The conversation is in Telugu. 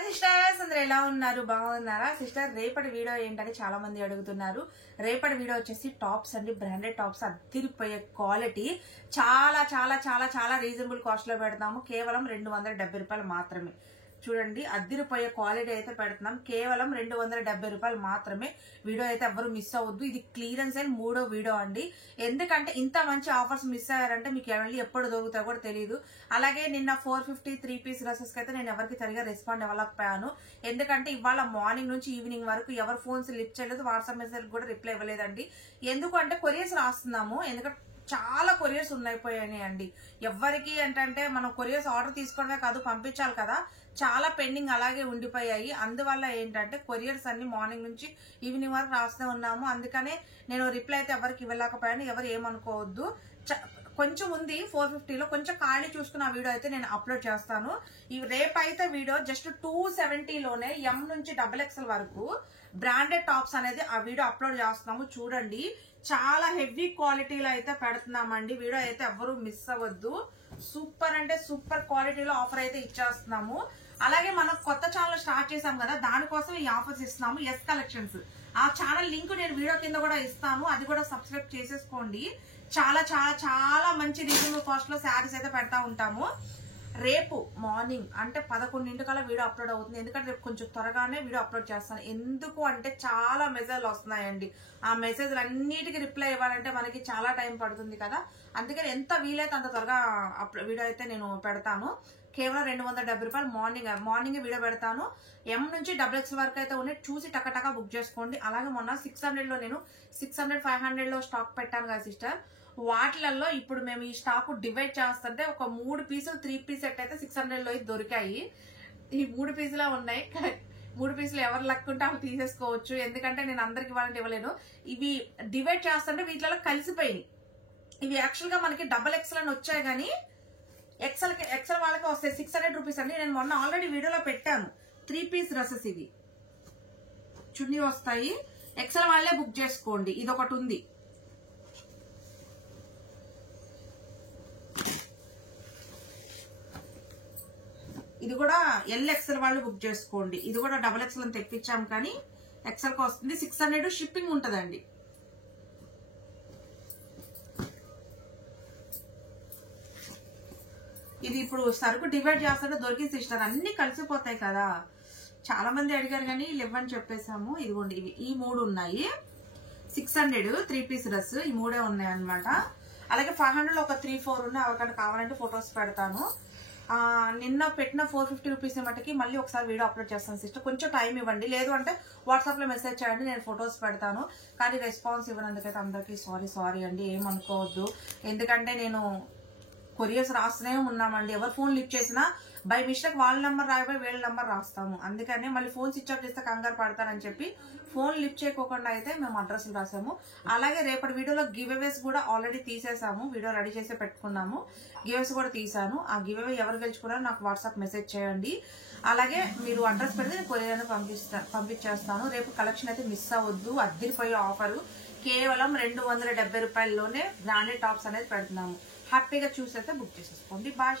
హాయ్ సిస్టర్స్, అందరూ ఎలా ఉన్నారు? బాగున్నారా? సిస్టర్, రేపటి వీడియో ఏంటని చాలా మంది అడుగుతున్నారు. రేపటి వీడియో వచ్చేసి టాప్స్ అండి, బ్రాండెడ్ టాప్స్, అదిరిపోయే క్వాలిటీ, చాలా చాలా చాలా చాలా రీజనబుల్ కాస్ట్ లో పెడతాము. కేవలం 270 రూపాయలు మాత్రమే. చూడండి, అదిరిపోయే క్వాలిటీ అయితే పెడుతున్నాం. కేవలం 270 రూపాయలు మాత్రమే. వీడియో అయితే ఎవరు మిస్ అవ్వద్దు. ఇది క్లియరెన్స్ అయిన 3వ వీడియో అండి. ఎందుకంటే ఇంత మంచి ఆఫర్స్ మిస్ అయ్యారంటే మీకు ఎప్పుడు దొరుకుతాయో కూడా తెలియదు. అలాగే నిన్న 450 3 పీస్ డ్రెస్సెస్ కి అయితే నేను ఎవరికి సరిగా రెస్పాండ్ అవ్వలేకపోయాను. ఎందుకంటే ఇవాళ మార్నింగ్ నుంచి ఈవినింగ్ వరకు ఎవరు ఫోన్స్ లిఫ్ట్ చేయలేదు, వాట్సాప్ మెసేజ్ కూడా రిప్లై ఇవ్వలేదండి. ఎందుకంటే కొరియర్స్ రాస్తున్నాము. ఎందుకంటే చాలా కొరియర్స్ ఉన్నాయిపోయాయి అండి. ఎవరికి అంటే మనం కొరియర్స్ ఆర్డర్ తీసుకోవడమే కాదు, పంపించాలి కదా. చాలా పెండింగ్ అలాగే ఉండిపోయాయి. అందువల్ల ఏంటంటే కొరియర్స్ అన్ని మార్నింగ్ నుంచి ఈవినింగ్ వరకు రాస్తూ ఉన్నాము. అందుకనే నేను రిప్లై అయితే ఎవరికి ఇవ్వలేకపోయాను. ఎవరు ఏమనుకోవద్దు. కొంచెం ఉంది 450లో, కొంచెం ఖాళీ చూసుకున్న ఆ వీడియో అయితే నేను అప్లోడ్ చేస్తాను. ఈ రేపైతే వీడియో జస్ట్ 270లోనే ఎం నుంచి XXL వరకు బ్రాండెడ్ టాప్స్ అనేది ఆ వీడియో అప్లోడ్ చేస్తున్నాము. చూడండి, చాలా హెవీ క్వాలిటీలో అయితే పెడుతున్నామండి. వీడియో అయితే ఎవరు మిస్ అవ్వద్దు. సూపర్ అంటే సూపర్ క్వాలిటీలో ఆఫర్ అయితే ఇచ్చేస్తున్నాము. అలాగే మనం కొత్త ఛానల్ స్టార్ట్ చేసాం కదా, దానికోసం ఈ ఆఫర్స్ ఇస్తున్నాము. ఎస్ కలెక్షన్స్, ఆ ఛానల్ లింక్ నేను వీడియో కింద కూడా ఇస్తాను. అది కూడా సబ్స్క్రైబ్ చేసేసుకోండి. చాలా చాలా చాలా మంచి రీజనబుల్ కాస్ట్ లో శారీస్ అయితే పెడతా ఉంటాము. రేపు మార్నింగ్ అంటే 11 వీడియో అప్లోడ్ అవుతుంది. ఎందుకంటే రేపు కొంచెం త్వరగానే వీడియో అప్లోడ్ చేస్తాను. ఎందుకు అంటే చాలా మెసేజ్లు వస్తున్నాయండి. ఆ మెసేజ్లు అన్నిటికీ రిప్లై ఇవ్వాలంటే మనకి చాలా టైం పడుతుంది కదా. అందుకని ఎంత వీలైతే అంత త్వరగా వీడియో అయితే నేను పెడతాను. కేవలం 270 రూపాయలు మార్నింగ్ వీడియో పెడతాను. ఎం నుంచి XXL వరకు అయితే ఉన్నాయి. చూసి టకటకా బుక్ చేసుకోండి. అలాగే మొన్న 600లో నేను 600 500లో స్టాక్ పెట్టాను కదా సిస్టర్. వాటిలలో ఇప్పుడు మేము ఈ స్టాక్ డివైడ్ చేస్తుంటే ఒక 3 పీసులు 3 పీస్ సెట్ అయితే 600లో దొరికాయి. ఈ 3 పీసులా ఉన్నాయి. 3 పీసులు ఎవరు లక్కుంటే అవి తీసేసుకోవచ్చు. ఎందుకంటే నేను అందరికి ఇవ్వాలంటే ఇవ్వలేను. ఇవి డివైడ్ చేస్తుంటే వీటిలో కలిసిపోయి ఇవి యాక్చువల్ గా మనకి XXL అని వచ్చాయి, కానీ ఎక్సెల్ వాళ్ళకి వస్తాయి 600 రూపీస్ అండి. నేను మొన్న ఆల్రెడీ వీడియోలో పెట్టాను. 3 పీస్ డ్రెస్సెస్ ఇవి చున్నీ వస్తాయి. ఎక్సెల్ వాళ్ళే బుక్ చేసుకోండి. ఇది ఒకటి ఉంది. ఇది కూడా XXL వాళ్ళు బుక్ చేసుకోండి. ఇది కూడా XXL అని తెప్పించాం, కానీ ఎక్సెల్ కి వస్తుంది. 600 షిప్పింగ్ ఉంటదండి. ఇది ఇప్పుడు సరుకు డివైడ్ చేస్తుంటే దొరికింది సిస్టర్. అన్ని కలిసిపోతాయి కదా. చాలా మంది అడిగారు కానీ ఇవ్వని చెప్పేసాము. ఇదిగోండి, ఇవి ఈ 3 ఉన్నాయి. 600 3 పీస్ డ్రెస్, ఈ 3 ఉన్నాయి అనమాట. అలాగే 500లో ఒక 3-4 ఉన్నాయి. ఎవరికైనా కావాలంటే ఫొటోస్ పెడతాను. నిన్న పెట్టిన 450 రూపీస్ మటుకి మళ్ళీ ఒకసారి వీడియో అప్లోడ్ చేస్తాను సిస్టర్. కొంచెం టైం ఇవ్వండి. లేదు అంటే వాట్సాప్ లో మెసేజ్ చేయండి, నేను ఫొటోస్ పెడతాను. కానీ రెస్పాన్స్ ఇవ్వనందుకైతే అందరికీ సారీ అండి, ఏమనుకోవద్దు. ఎందుకంటే నేను కొరియర్స్ రాస్తూనే ఉన్నామండి. ఎవరు ఫోన్ లిఫ్ట్ చేసినా బై మిస్టేక్ వాళ్ళ నెంబర్ రాయబోయి వీళ్ళ నెంబర్ రాస్తాము. అందుకనే మళ్ళీ ఫోన్ స్విచ్ ఆఫ్ చేస్తే కంగారు పడతారని చెప్పి ఫోన్ లిఫ్ట్ చేయకోకుండా అయితే మేము అడ్రస్లు రాసాము. అలాగే రేపటి వీడియోలో గివ్ అవేస్ కూడా ఆల్రెడీ తీసేసాము. వీడియో రెడీ చేసి పెట్టుకున్నాము. గివ్ అవేస్ కూడా తీసాను. ఆ గివ్ అవే ఎవరు గెలుచుకున్నారో నాకు వాట్సాప్ మెసేజ్ చేయండి. అలాగే మీరు అడ్రస్ పెడితే నేను కొరియర్ పంపించేస్తాను. రేపు కలెక్షన్ అయితే మిస్ అవ్వద్దు. అద్దరిపోయే ఆఫర్ కేవలం 270 రూపాయల్లోనే బ్రాండెడ్ టాప్స్ అనేది పెడుతున్నాము. హ్యాపీగా చూసి అయితే బుక్ చేసేసుకోండి. బాయ్.